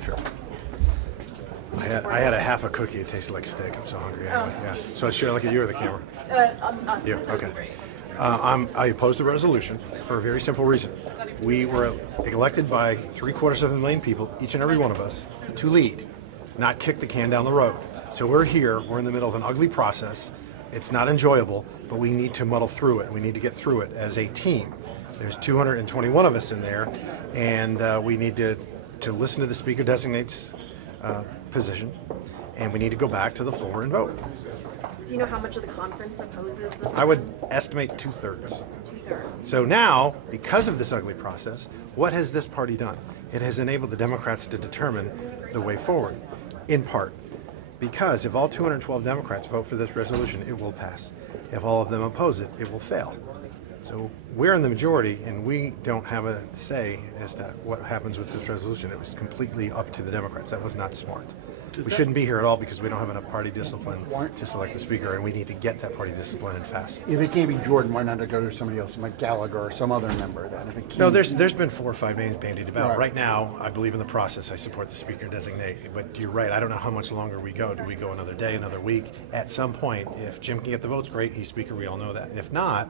Sure. I had a half a cookie. It tasted like steak. I'm so hungry. Anyway. Yeah. So should I look at you or the camera? Us. You. Okay. I oppose the resolution for a very simple reason. We were elected by 750,000 people, each and every one of us, to lead, not kick the can down the road. So we're here. We're in the middle of an ugly process. It's not enjoyable, but we need to muddle through it. We need to get through it as a team. There's 221 of us in there, and we need to listen to the speaker designate's position, and we need to go back to the floor and vote. Do you know how much of the conference opposes this? I would estimate 2/3. 2/3. So now, because of this ugly process, what has this party done? It has enabled the Democrats to determine the way forward, in part. Because if all 212 Democrats vote for this resolution, it will pass. If all of them oppose it, it will fail. So we're in the majority, and we don't have a say as to what happens with this resolution. It was completely up to the Democrats. That was not smart. We shouldn't be here at all because we don't have enough party discipline to select a speaker, and we need to get that party discipline and fast. If it can't be Jordan, why not go to somebody else, like Gallagher or some other member? Then if it can't, No, there's been 4 or 5 names bandied about. Right. Right now, I believe in the process. I support the speaker designate. But you're right. I don't know how much longer we go. Do we go another day, another week? At some point, if Jim can get the votes, great. He's speaker. We all know that. If not,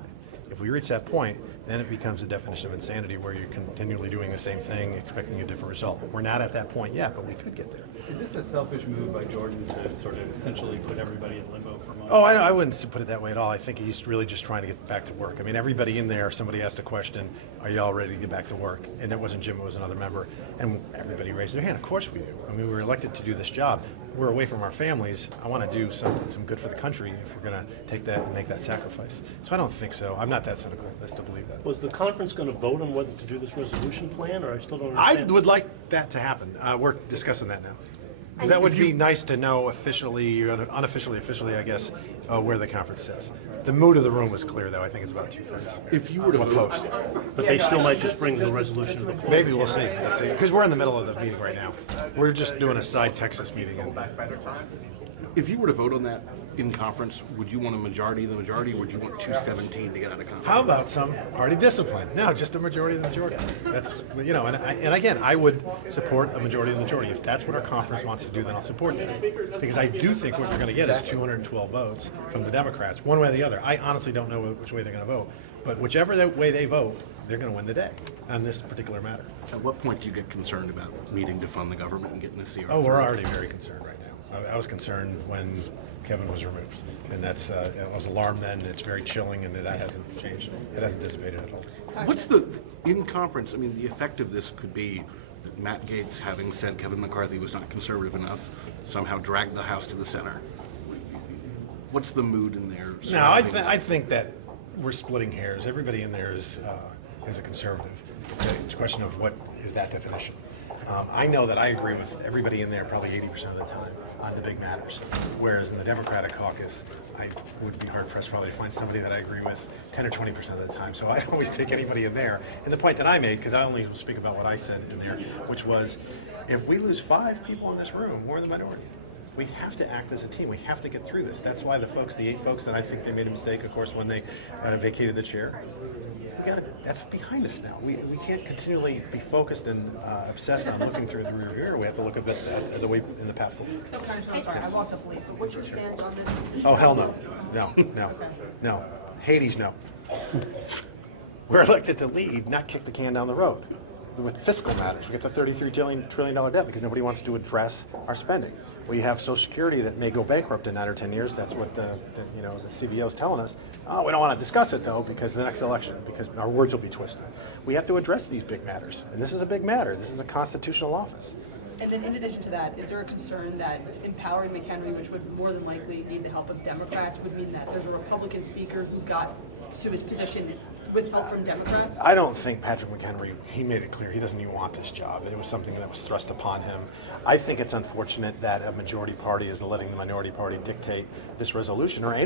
if we reach that point, then it becomes a definition of insanity where you're continually doing the same thing, expecting a different result. We're not at that point yet, but we could get there. Is this a selfish move by Jordan to sort of essentially put everybody in limbo for a moment? Oh, I wouldn't put it that way at all. I think he's really just trying to get back to work. I mean, everybody in there, somebody asked a question, are you all ready to get back to work? And it wasn't Jim, it was another member. And everybody raised their hand. Of course we do. I mean, we were elected to do this job. We're away from our families. I want to do some good for the country if we're going to take that and make that sacrifice. So I don't think so. I'm not that cynical as to believe that. Was the conference going to vote on whether to do this resolution plan, or I still don't I understand? would like that to happen. We're discussing that now. 'Cause that would be nice to know officially, or unofficially, officially, I guess, where the conference sits. The mood of the room was clear, though. I think it's about 2/3. if you were to vote, Opposed. But they still might just bring the resolution to the floor. Maybe we'll see. We'll see. Because we're in the middle of the meeting right now. We're just doing a side Texas meeting. And If you were to vote on that in conference, would you want a majority of the majority, or would you want 217 to get out of conference? how about some party discipline? No, just a majority of the majority. That's, and again, I would support a majority of the majority. If that's what our conference wants to do, then I'll support that. Because I do think what we're going to get is 212 votes from the Democrats, one way or the other. I honestly don't know which way they're going to vote. But whichever way they vote, they're going to win the day on this particular matter. At what point do you get concerned about needing to fund the government and getting the CR? Oh, we're already very concerned right now. I was concerned when Kevin was removed, and I was alarmed then. It's very chilling, and that hasn't changed. It hasn't dissipated at all. What's the, in conference, I mean, the effect of this could be that Matt Gaetz, having said Kevin McCarthy was not conservative enough, somehow dragged the House to the center. What's the mood in there? No, I think that we're splitting hairs. Everybody in there is a conservative. It's a question of what is that definition. I know that I agree with everybody in there probably 80% of the time on the big matters, whereas in the Democratic caucus, I would be hard-pressed probably to find somebody that I agree with 10 or 20% of the time. So I always take anybody in there. And the point that I made, because I only speak about what I said in there, which was, if we lose 5 people in this room, we're in the minority. We have to act as a team. We have to get through this. That's why the 8 folks that I think they made a mistake, of course, when they vacated the chair. That's behind us now. We can't continually be focused and obsessed on looking through the rear view. We have to look at the way in the path forward. I'm sorry, I walked up late, but what's your stance on this? Oh, hell no. No. Hades, no. We're elected to lead, not kick the can down the road. With fiscal matters, we get the $33 trillion debt because nobody wants to address our spending. We have Social Security that may go bankrupt in 9 or 10 years. That's what the CBO is telling us. Oh, we don't want to discuss it though because of the next election, because our words will be twisted. We have to address these big matters, and this is a big matter. This is a constitutional office. And then in addition to that, is there a concern that empowering McHenry, which would more than likely need the help of Democrats, would mean that there's a Republican speaker who got to his position with help from Democrats? I don't think Patrick McHenry, he made it clear he doesn't even want this job. It was something that was thrust upon him. I think it's unfortunate that a majority party is letting the minority party dictate this resolution, or any